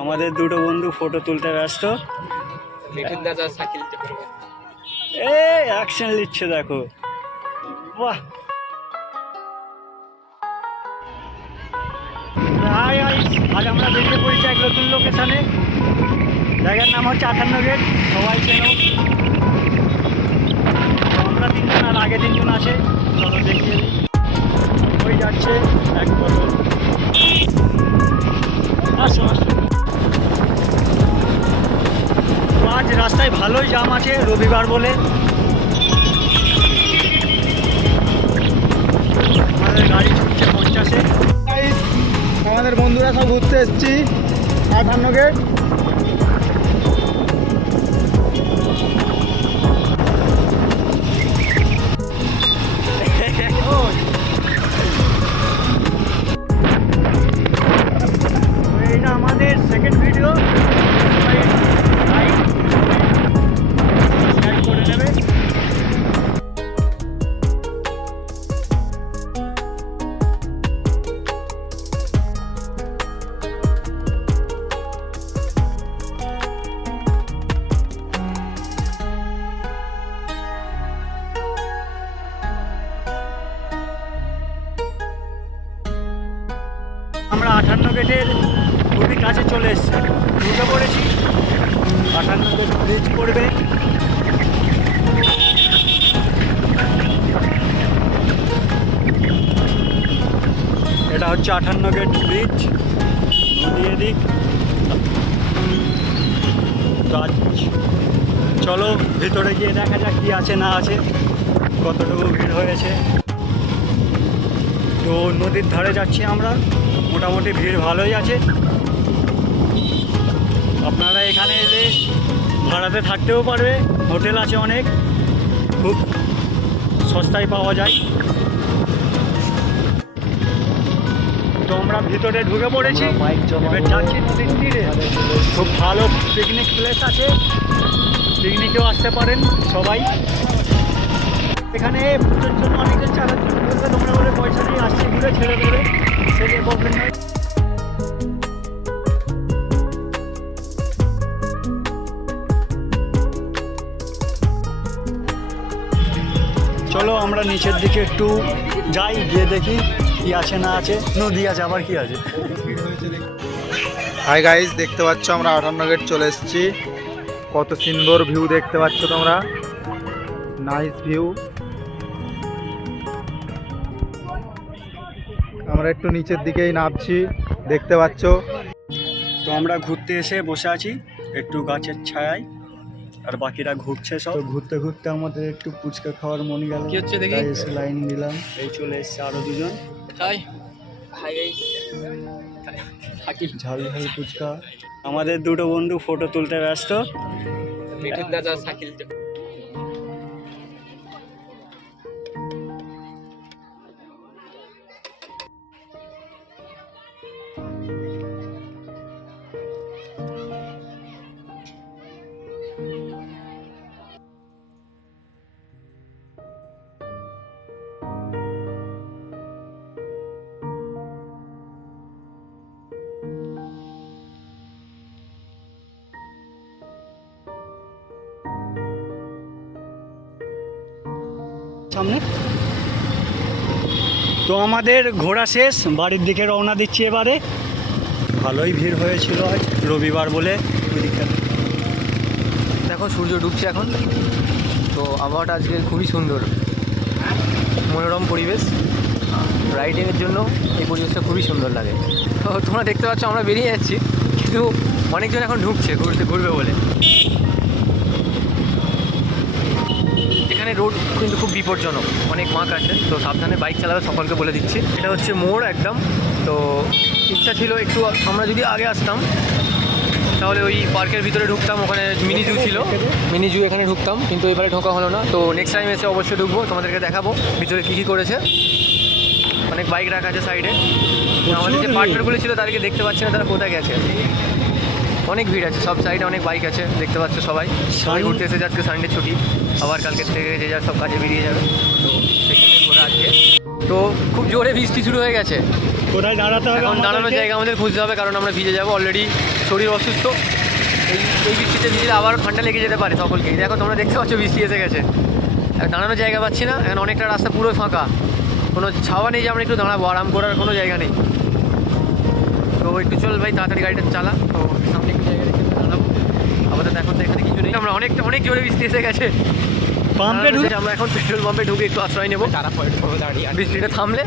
আমাদের দুটো বন্ধু ফটো তুলতে ব্যস্ত। মিঠুন দাদা সাকিল এ অ্যাকশন নিচ্ছে দেখো। বাহ। Hi hi. আজ আমরা বেরিয়ে পড়েছি এক নতুন লোকেশনে জায়গার নাম হচ্ছে আটান্ন গেট সবাই চেনো। আমরা তিনজন আর আগে তিনজন আছে। রবিবার বলে। আমাদের গাড়ি ছুটছে পঞ্চাশে। আমাদের বন্ধুরা সব ঘুরতে এসেছি। আঠান্ন গেট আটান্ন গেটের খুবই কাছে চলে এসেছি। ঢুকে পড়েছি আটান্ন গেট ব্রিজ করবে। এটা হচ্ছে আটান্ন গেট ব্রিজ নদী এদিক তো চলো, ভিতরে গিয়ে দেখা যাক কি আছে না আছে। কতটুকু ভিড় হয়েছে। তো নদীর ধারে যাচ্ছি আমরা। মোটামুটি ভিড় ভালোই আছে। আপনারা এখানে এলে ভাড়াতে থাকতেও পারবে। হোটেল আছে অনেক। খুব সস্তায় পাওয়া যায়। তো আমরা ভিতরে ঢুকে পড়েছি। এবার যাচ্ছি নদীর তীরে। খুব ভালো পিকনিক প্লেস আছে। পিকনিকেও আসতে পারেন সবাই। এখানে পুজোর জন্য অনেকজন চালাচ্ছে ছেড়ে দেবে চলো আমরা নিচের দিকে একটু যাই গিয়ে দেখি কি আছে না আছে। নদী আছে আবার কি আছে? হাই গাইস দেখতে পাচ্ছ আমরা আটান্ন গেট চলে এসেছি। কত সুন্দর ভিউ দেখতে পাচ্ছ তোমরা। নাইস ভিউ আমরা একটু নিচের দিকেই নামছি দেখতে পাচ্ছ। তো আমরা ঘুরতে এসে বসে আছি একটু গাছের ছায়ায় আর বাকিরা ঘুরছে সব। ঘুরতে ঘুরতে আমাদের একটু ফুচকা খাওয়ার মন গেল কি হচ্ছে দেখি? এসে লাইন দিলাম এই চলে এসছে আরও দুজন। High high. গাইস ঝাল ঝাল ফুচকা। আমাদের দুটো বন্ধু ফটো তুলতে ব্যস্ত। দাদা সাকিল সামনে। তো আমাদের ঘোরা শেষ বাড়ির দিকে রওনা দিচ্ছি এবারে। ভালোই ভিড় হয়েছিল আজ রবিবার বলে। দেখো সূর্য ডুবছে এখন। তো আবহাওয়াটা আজকে খুবই সুন্দর। মনোরম পরিবেশ। রাইডিংয়ের জন্য এই পরিবেশটা খুবই সুন্দর লাগে। তো তোমরা দেখতে পাচ্ছ আমরা বেরিয়ে যাচ্ছি। কিন্তু অনেকজন এখন ঢুকছে ঘুরতে ঘুরবে বলে। এখানে রোড কিন্তু খুব বিপজ্জনক। অনেক মাক আছে তো সাবধানে বাইক চালাবে সকলকে বলে দিচ্ছি। এটা হচ্ছে মোড় একদম তো ইচ্ছা ছিল একটু আমরা যদি আগে আসতাম তাহলে ওই পার্কের ভিতরে ঢুকতাম ওখানে মিনি জু ছিল। মিনি জু এখানে ঢুকতাম কিন্তু এবারে ঢোকা হলো না। তো নেক্সট টাইম এসে অবশ্যই ঢুকবো তোমাদেরকে দেখাবো ভিতরে কী কী করেছে। অনেক বাইক রাখা আছে সাইডে আমাদের যে। পার্টনারগুলো ছিল তাদেরকে দেখতে পাচ্ছি না তারা কোথায় গেছে। অনেক ভিড় আছে সব সাইডে অনেক বাইক আছে দেখতে পাচ্ছ সবাই। সবাই ঘুরতে এসেছে আজকে সানডে ছুটি আবার কালকে থেকে যে যার সব কাজে বেরিয়ে যাবে। তো সেখানে ঘোরা আজকে। তো খুব জোরে বৃষ্টি শুরু হয়ে গেছে। কোথায় দাঁড়াতে হবে এখন দাঁড়ানোর জায়গা আমাদের খুঁজতে হবে কারণ আমরা ভিজে যাব অলরেডি শরীর অসুস্থ। এই এই বৃষ্টিতে ভিজলে আবার ঠান্ডা লেগে যেতে পারে সকলকেই। দেখো তোমরা দেখতে পাচ্ছ বৃষ্টি এসে গেছে। দাঁড়ানোর জায়গা পাচ্ছি না এখন অনেকটা রাস্তা পুরো ফাঁকা। কোনো ছাওয়া নেই যে আমরা একটু দাঁড়াবো আরাম করার কোনো জায়গা নেই। একটু চল ভাই তাড়াতাড়ি গাড়িটা চালা। তো সামনে একটু জায়গা রেখে দাঁড়াবো আপাতত এখন তো এখানে কিছু নেই। আমরা অনেকটা অনেক জোরে বৃষ্টি এসে গেছে। পাম্পে ঢুকে আমরা এখন পেট্রোল পাম্পে ঢুকে একটু আশ্রয় নেব। বৃষ্টিটা থামলে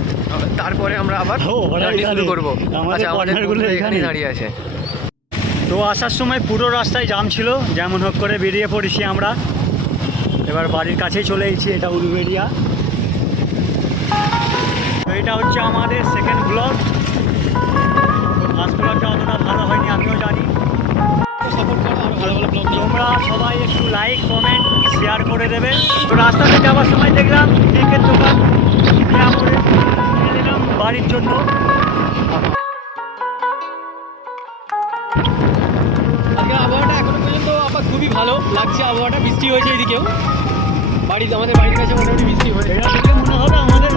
তারপরে আমরা আবার জার্নি শুরু করব। আচ্ছা আমাদের এখানে। দাঁড়িয়ে আছে। তো আসার সময় পুরো রাস্তায় জাম ছিল। যেমন হোক করে বেরিয়ে পড়েছি আমরা। এবার বাড়ির কাছেই চলে এসেছি এটা উলুবেড়িয়া। তো এটা হচ্ছে আমাদের সেকেন্ড ব্লগ শেয়ার করে দেবে। তো রাস্তাতে যাওয়ার সময় দেখলাম কেকের দোকান নিলাম বাড়ির জন্য। আবহাওয়াটা এখনও পর্যন্ত আবার খুবই ভালো। লাগছে আবহাওয়াটা বৃষ্টি হয়েছে এদিকেও। বাড়িতে আমাদের বাড়ির কাছে মোটামুটি বৃষ্টি হয়েছে। মনে হবে আমাদের